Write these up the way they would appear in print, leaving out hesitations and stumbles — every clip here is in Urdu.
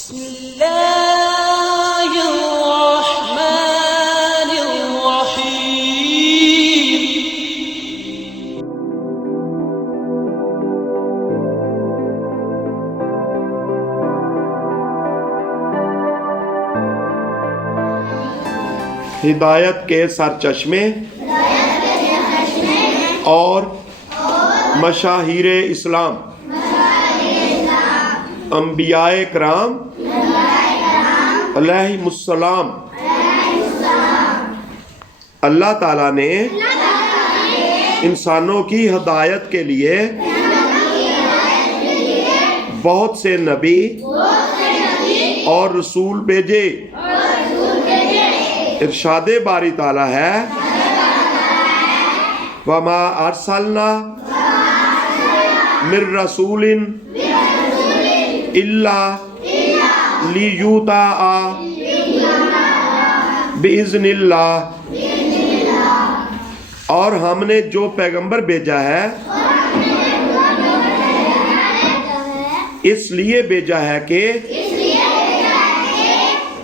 بسم اللہ الرحمن الرحیم۔ ہدایت کے سرچشمے اور مشاہیر اسلام انبیاء کرام علیہم السلام، اللہ تعالیٰ نے انسانوں کی ہدایت کے لیے بہت سے نبی اور رسول بھیجے۔ ارشاد باری تعالیٰ ہے وَمَا أَرْسَلْنَا مِن رَّسُولٍ إِلَّا لِيُطَاعَ بِإِذْنِ اللَّهِ، اور ہم نے جو پیغمبر بھیجا ہے اس لیے بھیجا ہے کہ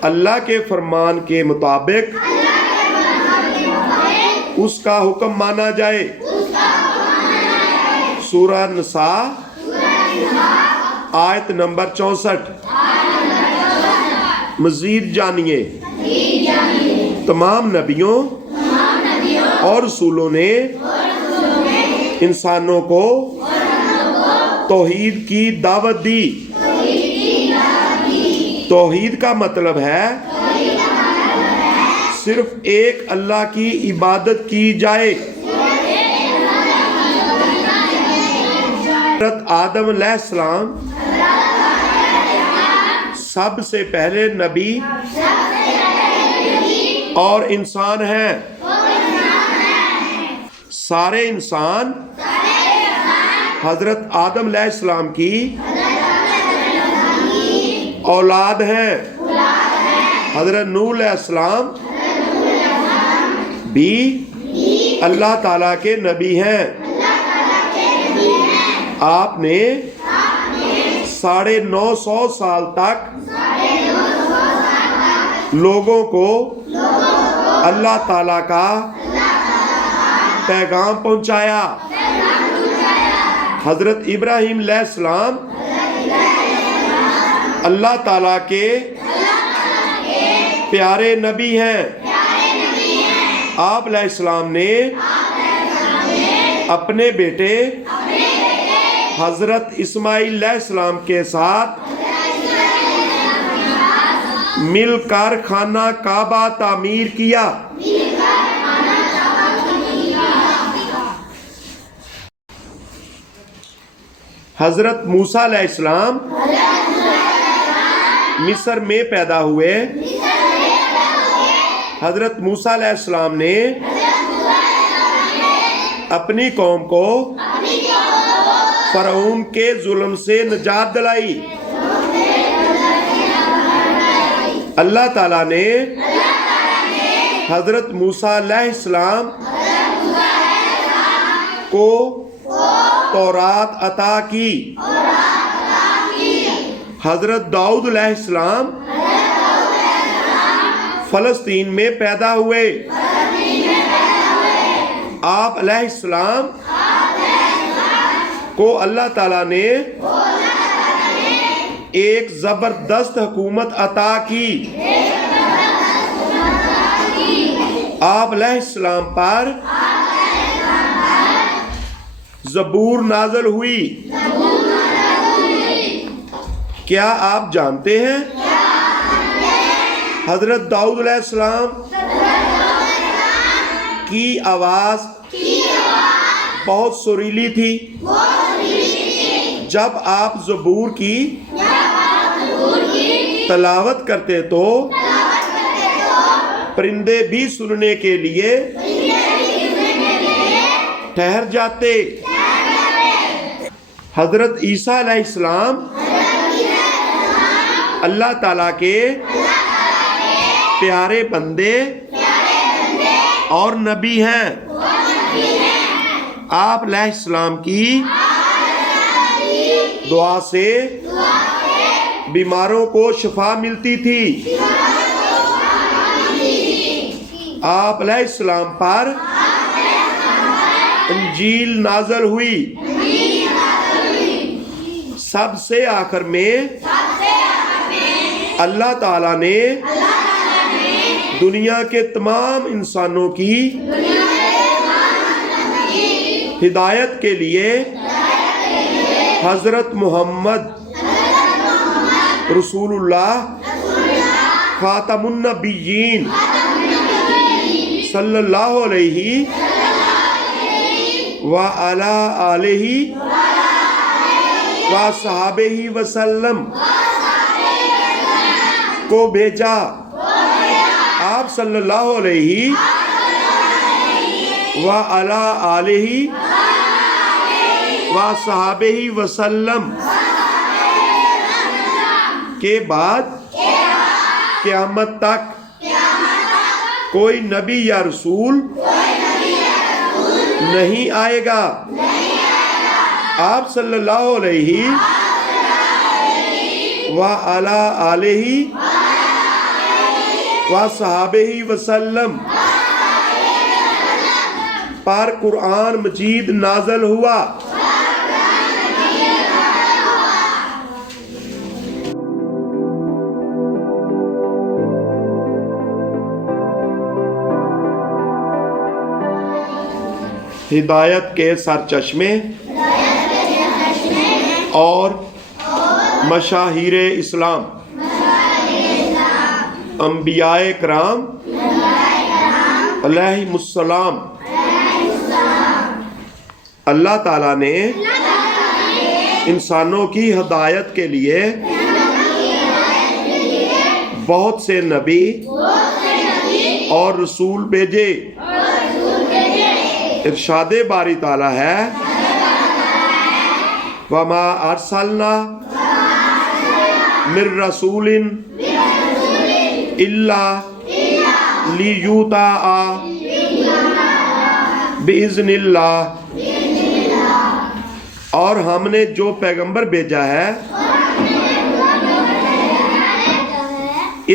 اللہ کے فرمان کے مطابق اس کا حکم مانا جائے۔ سورہ نساء آیت نمبر 64۔ مزید جانیے، تمام نبیوں اور رسولوں نے انسانوں کو توحید کی دعوت دی۔ توحید کا مطلب ہے صرف ایک اللہ کی عبادت کی جائے۔ حضرت آدم علیہ السلام سب سے پہلے نبی اور انسان ہیں۔ سارے انسان حضرت آدم علیہ السلام کی اولاد ہیں۔ حضرت نوح علیہ السلام بھی اللہ تعالیٰ کے نبی ہیں۔ آپ نے 950 سال تک لوگوں کو اللہ تعالیٰ کا پیغام پہنچایا۔ حضرت ابراہیم علیہ السلام اللہ تعالیٰ کے پیارے نبی ہیں۔ آپ علیہ السلام نے اپنے بیٹے حضرت اسماعیل علیہ السلام کے ساتھ مل کر خانہ کعبہ تعمیر کیا۔ حضرت موسیٰ علیہ السلام مصر میں پیدا ہوئے۔ حضرت موسیٰ علیہ السلام نے اپنی قوم کو فرعون کے ظلم سے نجات دلائی۔ اللہ تعالیٰ نے حضرت موسیٰ علیہ السلام کو تورات عطا کی۔ حضرت داؤد علیہ السلام فلسطین میں پیدا ہوئے۔ آپ علیہ السلام کو اللہ تعالیٰ نے ایک زبردست حکومت عطا کی۔ آپ علیہ السلام پر زبور نازل ہوئی۔ کیا آپ جانتے ہیں حضرت داؤد علیہ السلام کی آواز بہت سریلی تھی۔ جب آپ زبور کی تلاوت کرتے تو پرندے بھی سننے کے لیے ٹھہر جاتے۔ حضرت عیسیٰ علیہ السلام اللہ تعالیٰ کے پیارے بندے اور نبی ہیں۔ آپ علیہ السلام کی دعا سے بیماروں کو شفا ملتی تھی۔ آپ علیہ السلام پر انجیل نازل ہوئی۔ سب سے آخر میں اللہ تعالیٰ نے دنیا کے تمام انسانوں کی ہدایت کے لیے حضرت محمد رسول اللہ خاتم النبیین صلی اللہ علیہ وعلی آلہ وصحبہ وسلم کو بھیجا۔ آپ صلی اللہ علیہ وعلی آلہ وصحبہ وسلم کے بعد قیامت تک کوئی نبی یا رسول نہیں آئے گا۔ آپ صلی اللہ علیہ وعلی آلہ وصحبہ وسلم پر قرآن مجید نازل ہوا۔ ہدایت کے سرچشمے اور مشاہیر اسلام انبیاء کرام علیہم السلام، اللہ تعالیٰ نے انسانوں کی ہدایت کے لیے بہت سے نبی اور رسول بھیجے۔ ارشاد باری تعالیٰ ہے وَمَا أَرْسَلْنَا مِن رَسُولٍ إِلَّا لِيُطَاعَ بِإِذْنِ اللَّهِ، اور ہم نے جو پیغمبر بھیجا ہے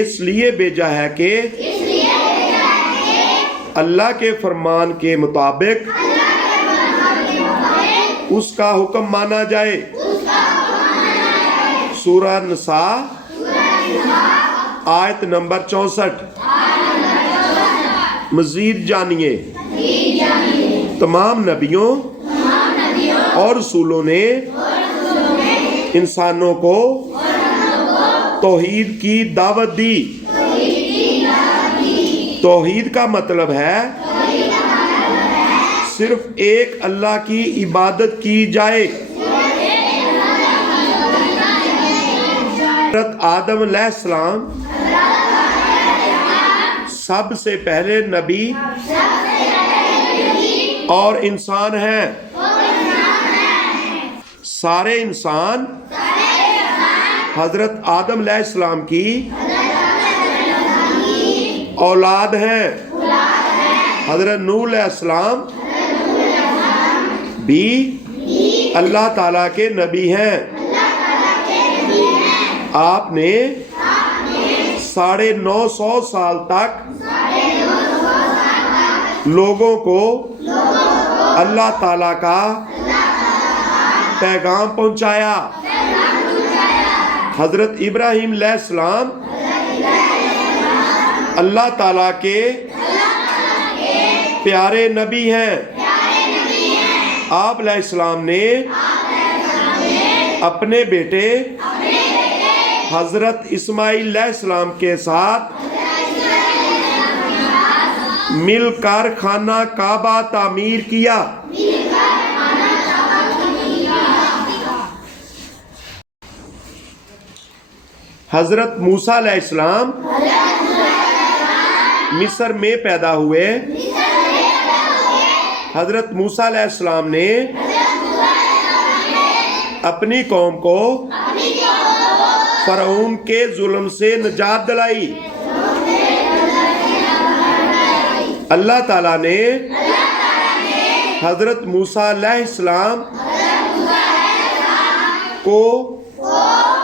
اس لیے بھیجا ہے کہ اللہ کے فرمان کے مطابق اس کا حکم مانا جائے۔ سورہ نساء آیت نمبر 64۔ مزید جانیے، تمام نبیوں اور رسولوں نے انسانوں کو توحید کی دعوت دی۔ توحید کا مطلب ہے صرف ایک اللہ کی عبادت کی جائے۔ حضرت آدم علیہ السلام سب سے پہلے نبی اور انسان ہیں۔ سارے انسان حضرت آدم علیہ السلام کی اولاد ہیں۔ حضرت نوح علیہ السلام بھی اللہ تعالیٰ کے نبی ہیں۔ آپ نے 950 سال تک لوگوں کو اللہ تعالیٰ کا پیغام پہنچایا۔ حضرت ابراہیم علیہ السلام اللہ تعالیٰ کے پیارے نبی ہیں۔ آپ علیہ السلام نے اپنے بیٹے حضرت اسماعیل علیہ السلام کے ساتھ مل کر خانہ کعبہ تعمیر کیا۔ حضرت موسیٰ علیہ السلام مصر میں پیدا ہوئے۔ حضرت موسیٰ علیہ السلام نے اپنی قوم کو فرعون کے ظلم سے نجات دلائی۔ اللہ تعالیٰ نے حضرت موسیٰ علیہ السلام کو